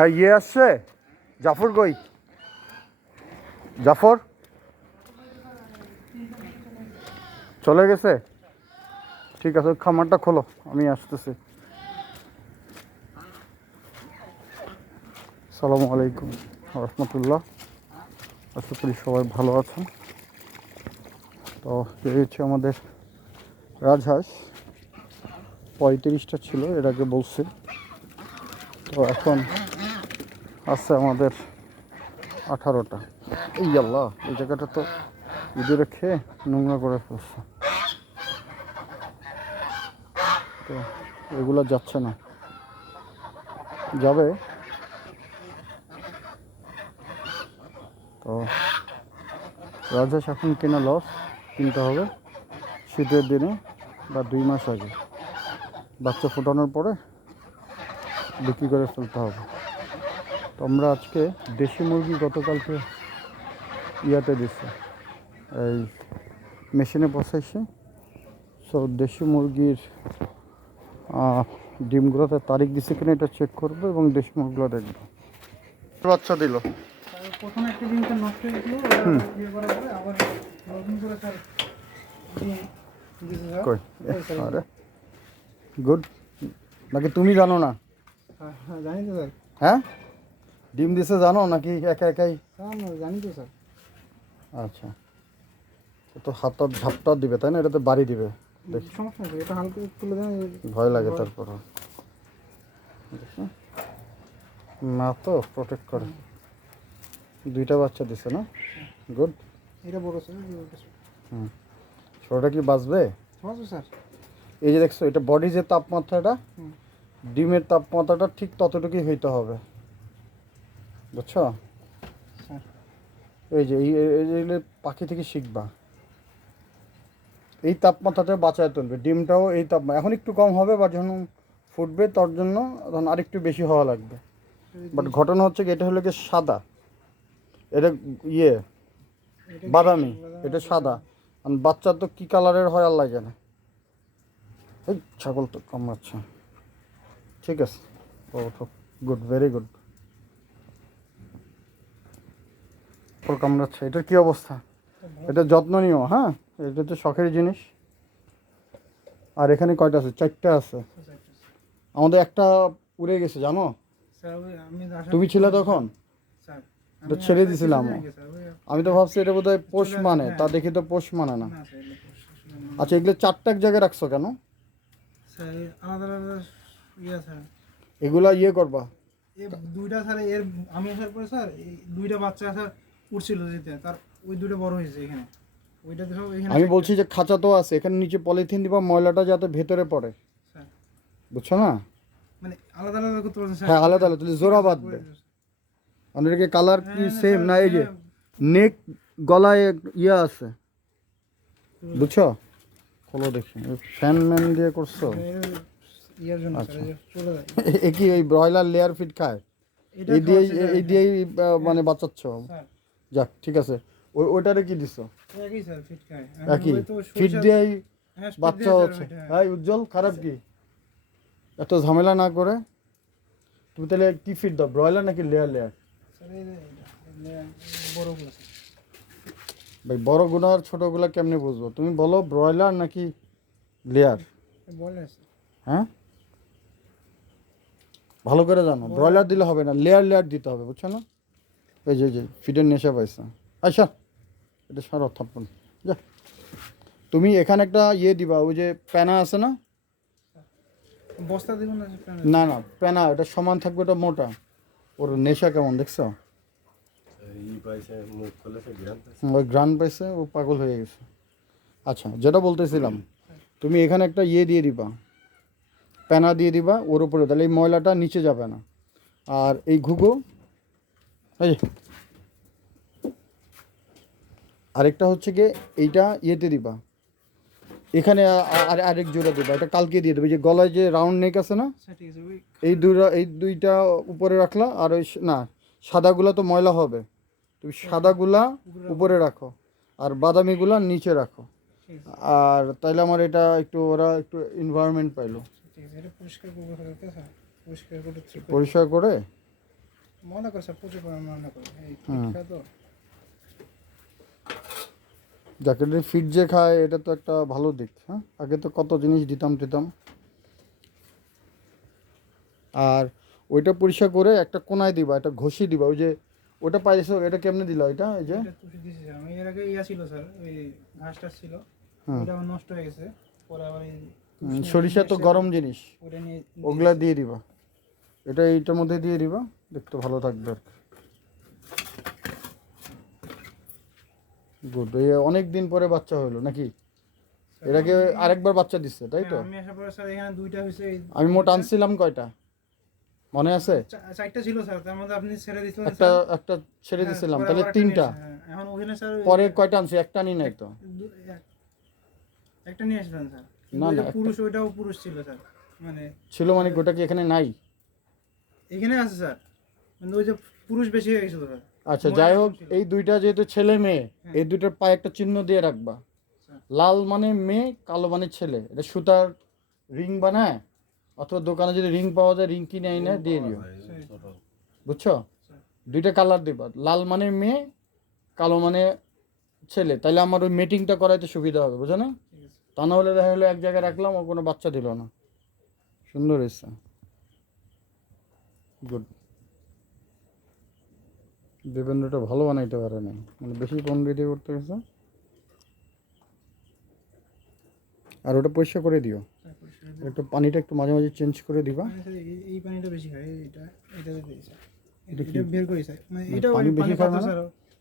আর ইয়ে আসছে জাফর কই? জাফর? চলে গেছে? ঠিক আছে, খামারটা খোলো, আমি আসতেছি। সালামু আলাইকুম রহমতুল্লাহ। আশা করি সবাই ভালো আছেন। তো, এই হচ্ছে আমাদের রাজহাঁস। পঁয়ত্রিশটা ছিল এর আগে বলছি। তো এখন আছে আমাদের আঠারোটা। এই আল্লাহ, এই জায়গাটা তো ইঁদুরে খেয়ে নোংরা করে ফেলছে। তো এগুলো যাচ্ছে না। যাবে। তো রাজহাঁস এখন কেনা লস, কিনতে হবে। শীতের দিনে বা দুই মাস আগে। বাচ্চা ফোটানোর পরে বিক্রি করে ফেলতে হবে। তো আমরা আজকে দেশি মুরগি গতকালকে ইয়াতে দিচ্ছে এই মেশিনে বসাইছি। সো দেশি মুরগির ডিমগুলোতে তারিখ দিছে কিনা এটা চেক করব এবং দেশি মুরগিগুলো দেখব। বাচ্চা দিল। প্রথমে একটা নষ্ট হয়ে গেছিল ইয়ে করার পরে আবার নতুন করে ডিম কই? আরে। গুড। নাকি তুমি জানো না? হ্যাঁ, হ্যাঁ জানি তো স্যার। হ্যাঁ? ডিম দিছে জানো নাকি একা একাই? জানি তো স্যার। আচ্ছা। তো হাতটা ঝাপটা দিবে তাই না? এটাতে বাড়ি দিবে। দেখি। সমস্যা এটা হালকা তুলে দেন ভয় লাগে তারপর না তো প্রোটেক্ট করে। দুইটা বাচ্চা দিছে না? গুড। এটা বড় স্যার এটা। হুম। ছোটটা কি বাঁচবে? সমস্যা স্যার। এই যে দেখছ এটা বডি যে তাপমাত্রাটা ডিমের তাপমাত্রাটা ঠিক ততটুকুই হইতে হবে। বুঝছ? এই যে এই পাখি থেকে শিখবা। এই তাপমাত্রাটা বাঁচায় তুলবে। ডিমটাও এই তাপ এখন একটু কম হবে বা যখন ফুটবে তার জন্য তখন আরেকটু বেশি হওয়া লাগবে। বাট ঘটনা হচ্ছে কি এটা হলো কি সাদা। এটা ইয়ে বাদামি। এটা সাদা। আর বাচ্চা তো কি কালারের হয় আর লাগে না। এই ছাগল তো কামড়াচ্ছে। ঠিক আছে ও গুড ভেরি গুড ওর কামড়াচ্ছে এটার কি অবস্থা? এটা যত্ন নিও হ্যাঁ? এটা তো শখের জিনিস। আর এখানে কয়টা আছে? চারটা আছে। আমাদের একটা উড়ে গেছে জানো? তুমি ছিলে তখন? এটা ছেড়ে দিছিলাম। আমি তো ভাবছি এটা বোধহয় পোষ মানে হ্যাঁ। তা দেখি তো পোষ মানে না। আচ্ছা এগুলো চারটা এক জায়গায় রাখছো কেন? আলাদা আলাদা ইয়ে স্যার। এগুলা ইয়ে করবা? দুইটা স্যার এর আমি আসার পরে স্যার এই দুইটা বাচ্চা স্যার উঠছিল যেতে তার ওই দুটো বড় হয়েছে এখানে। ওইটা দেখো এখানে আমি বলছি যে খাঁচা তো আছে এখানে নিচে পলিথিন দিবা ময়লাটা যাতে ভেতরে পড়ে। স্যার। বুঝছ না? মানে আলাদা আলাদা করতে পারছেন স্যার? হ্যাঁ আলাদা আলাদা তাহলে জোড়া বাঁধবে অনেকে কালার কি হ্যাঁ, সেম না এই যে। নেক গলায় ইয়ে আছে। বুঝছ? খোলো দেখি। ফ্যান ম্যান দিয়ে করছ? ইয়ার জন্য আচ্ছা। চলে যায়। এ- কি এই ব্রয়লার লেয়ার ফিট খায়? এই খাওয়াচ্ছে, এই দিয়েই মানে বাঁচাচ্ছ? যাক ঠিক আছে। ওই ওইটারে কি দিছো? একই স্যার ফিট খায়। একই। ফিট হ্যাঁ, বাচ্চা দিয়ে স্যার হচ্ছে হ্যাঁ উজ্জ্বল খারাপ কি? এত ঝামেলা না করে? তুমি তাহলে কি ফিট দাও ব্রয়লার নাকি লেয়ার লেয়ার স্যার বড়গুলো ভাই বড়গুলো আর ছোটগুলো কেমনে বুঝব? তুমি বলো ব্রয়লার নাকি লেয়ার হ্যাঁ? ভালো করে জানো ব্রয়লার দিলে হবে না লেয়ার লেয়ার দিতে হবে বুঝছ না? এই যে যে ফিডের নেশা পাইছে। আচ্ছা এটা সারা থাপ্পন যা। তুমি এখানে একটা ইয়ে দিবা ওই যে প্যানা আছে না? বস্তা দিব না না না প্যানা এটা সমান থাকবে এটা মোটা। ওর নেশা কেমন দেখছ? ওই গ্রান পাইছে ও পাগল হয়ে গেছে। আচ্ছা যেটা বলতেছিলাম তুমি এখানে একটা ইয়ে দিয়ে দিবা প্যানা দিয়ে দিবা ওর উপরে তাহলে এই ময়লাটা নিচে যাবে না। আর এই ঘুঘু এই যে আরেকটা হচ্ছে গিয়ে এইটা ইয়েতে দিবা। এখানে আর আরেক জোড়া দিবা এটা কালকে দিয়ে দেবে। যে গলায় যে রাউন্ড নেক আছে না এই দুইটা এই দুইটা উপরে রাখলা আর ওই না সাদাগুলা তো ময়লা হবে। তুমি সাদাগুলা উপরে রাখো আর বাদামিগুলা নিচে রাখো। আর তাইলে আমার এটা একটু ওরা একটু এনভায়রনমেন্ট পাইলো। পরিষ্কার করে? মনে করে স্যার প্রচুর মনে করে যাকে ফিট যে খায় এটা তো একটা ভালো দিক হ্যাঁ? আগে তো কত জিনিস দিতাম টিতাম আর ওইটা পরিষ্কার করে একটা কোনায় দিবা এটা ঘষি দিবা ওই যে ওটা পাইছো এটা কেমনে দিলা এটা এই যে? আমি এর আগে ইয়া ছিল স্যার ওই ঘাস টাস ছিল। ওটা নষ্ট হয়ে গেছে পরে আবার সরিষা তো গরম জিনিস। ওগুলা দিয়ে দিবা। এটা এইটার মধ্যে দিয়ে দিবা দেখতে ভালো থাকবে আর গুড এই অনেক দিন পরে বাচ্চা হলো নাকি? এর আগে আরেকবার বাচ্চা দিচ্ছে তাই তো? হ্যাঁ, হয়েছে আমি মোট আনছিলাম কয়টা? মনে আছে? চারটা ছিল স্যার তার মধ্যে আপনি ছেড়ে দিয়েছিলেন একটা একটা ছেড়ে হ্যাঁ, দিছিলাম তাহলে তিনটা। হ্যাঁ, এখন ওখানে স্যার কয়টা আনছি? একটা আনি নাই তো একটা নিয়ে স্যার। না, না, পুরুষ ওইটাও পুরুষ ছিল স্যার মানে ছিল মানে গোটা কি এখানে নাই? এখানে আছে স্যার কিন্তু ওই যে পুরুষ বেশি হয়ে গেছিল স্যার। আচ্ছা যাই হোক এই দুইটা যেহেতু ছেলে মেয়ে হ্যাঁ। এই দুইটার পায়ে একটা চিহ্ন দিয়ে রাখবা। লাল মানে মেয়ে কালো মানে ছেলে। এটা সুতার রিং বানায় অথবা দোকানে যদি রিং পাওয়া যায় রিং কিনে আইনে দিয়ে দিও। বুঝছ? দুইটা কালার দিবা। লাল মানে মেয়ে কালো মানে ছেলে। তাইলে আমার ওই মিটিংটা করাইতে সুবিধা হবে বুঝো না? তা না হলে দেখা হলো এক জায়গায় রাখলাম ও কোনো বাচ্চা দিল না। সুন্দর এসছে গুড দেবেন্দ্রটা ভালো বানাইতে পারে না মানে বেশি পণ্ডিতি করতে গেছে। আর ওটা পরিষ্কার করে দিও। করে একটু পানিটা একটু মাঝে মাঝে চেঞ্জ করে দিবা। মানে এই- পানিটা বেশি খায় এটা এটা এটা এটা বের করি স্যার মানে মানে এটা পানি বেশি খায়?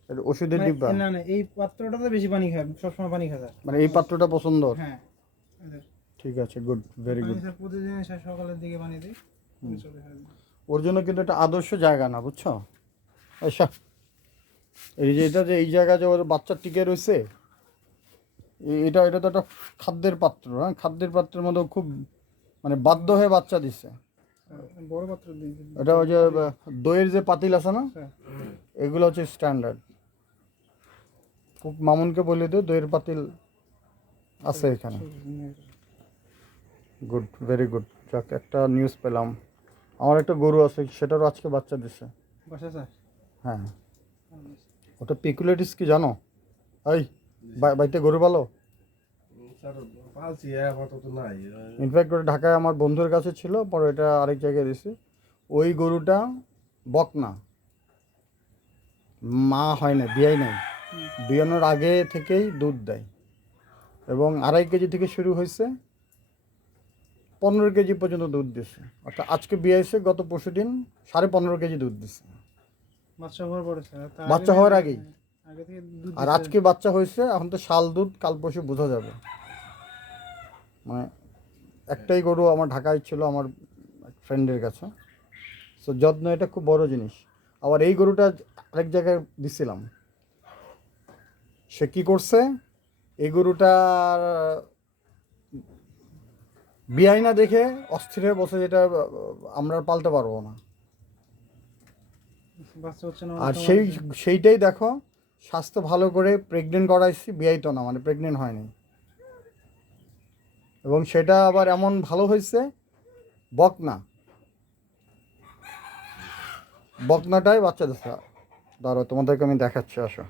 এটা ওষুধের ডিব্বা? না না এই পাত্রটাতে বেশি পানি খায় সবসময় পানি খায় স্যার। মানে এই পাত্রটা পছন্দ হ্যাঁ ঠিক আছে গুড ভেরি গুড স্যার প্রতিদিন স্যার সকালের দিকে পানি দিই ওর জন্য কিন্তু একটা আদর্শ জায়গা না বুঝছ? আচ্ছা এই যে এটা যে এই জায়গা যে ওর বাচ্চা টিকে রয়েছে এটা এটা তো একটা খাদ্যের পাত্র হ্যাঁ? খাদ্যের পাত্রের মধ্যে খুব মানে বাধ্য হয়ে বাচ্চা দিচ্ছে বড় পাত্র এটা ওই যে দইয়ের যে পাতিল আছে না? এগুলো হচ্ছে স্ট্যান্ডার্ড। খুব মামুনকে বলে দিও দইয়ের পাতিল আছে এখানে। Good very good. যাক একটা নিউজ পেলাম। আমার একটা গরু আছে সেটারও আজকে বাচ্চা দিছে। বসা স্যার হ্যাঁ। ওটা পিকুলেটিস কি জানো? এই বাড়িতে গরু ভালো স্যার পালছি আপাতত নাই। ইনফ্যাক্ট ওটা ঢাকায় আমার বন্ধুর কাছে ছিল পরে এটা আরেক জায়গায় দিছি ওই গরুটা বকনা। মা হয় না বিয়াই নাই। বিয়ানোর আগে থেকেই দুধ দেয়। এবং আড়াই কেজি থেকে শুরু হয়েছে পনেরো কেজি পর্যন্ত দুধ দিছে অর্থাৎ আজকে বিয়াইছে গত পরশু দিন সাড়ে পনেরো কেজি দুধ দিছে বাচ্চা হওয়ার আগেই? আর আজকে বাচ্চা হয়েছে এখন তো শাল দুধ কাল পরশু বোঝা যাবে। মানে একটাই গরু আমার ঢাকায় ছিল আমার ফ্রেন্ডের কাছে। সো যত্ন এটা খুব বড় জিনিস। আবার এই গরুটা আরেক জায়গায় দিছিলাম। সে কী করছে? এই গরুটার বিয়াই না দেখে অস্থির হয়ে বসে যেটা আমরা পালতে পারব না। আর সেই সেইটাই দেখো স্বাস্থ্য ভালো করে প্রেগনেন্ট করাইছি বিয়াইতো না মানে প্রেগনেন্ট হয়নি। এবং সেটা আবার এমন ভালো হয়েছে বকনা। বকনাটাই বাচ্চা দিচ্ছে দাঁড়ো তোমাদেরকে আমি দেখাচ্ছি, আসো।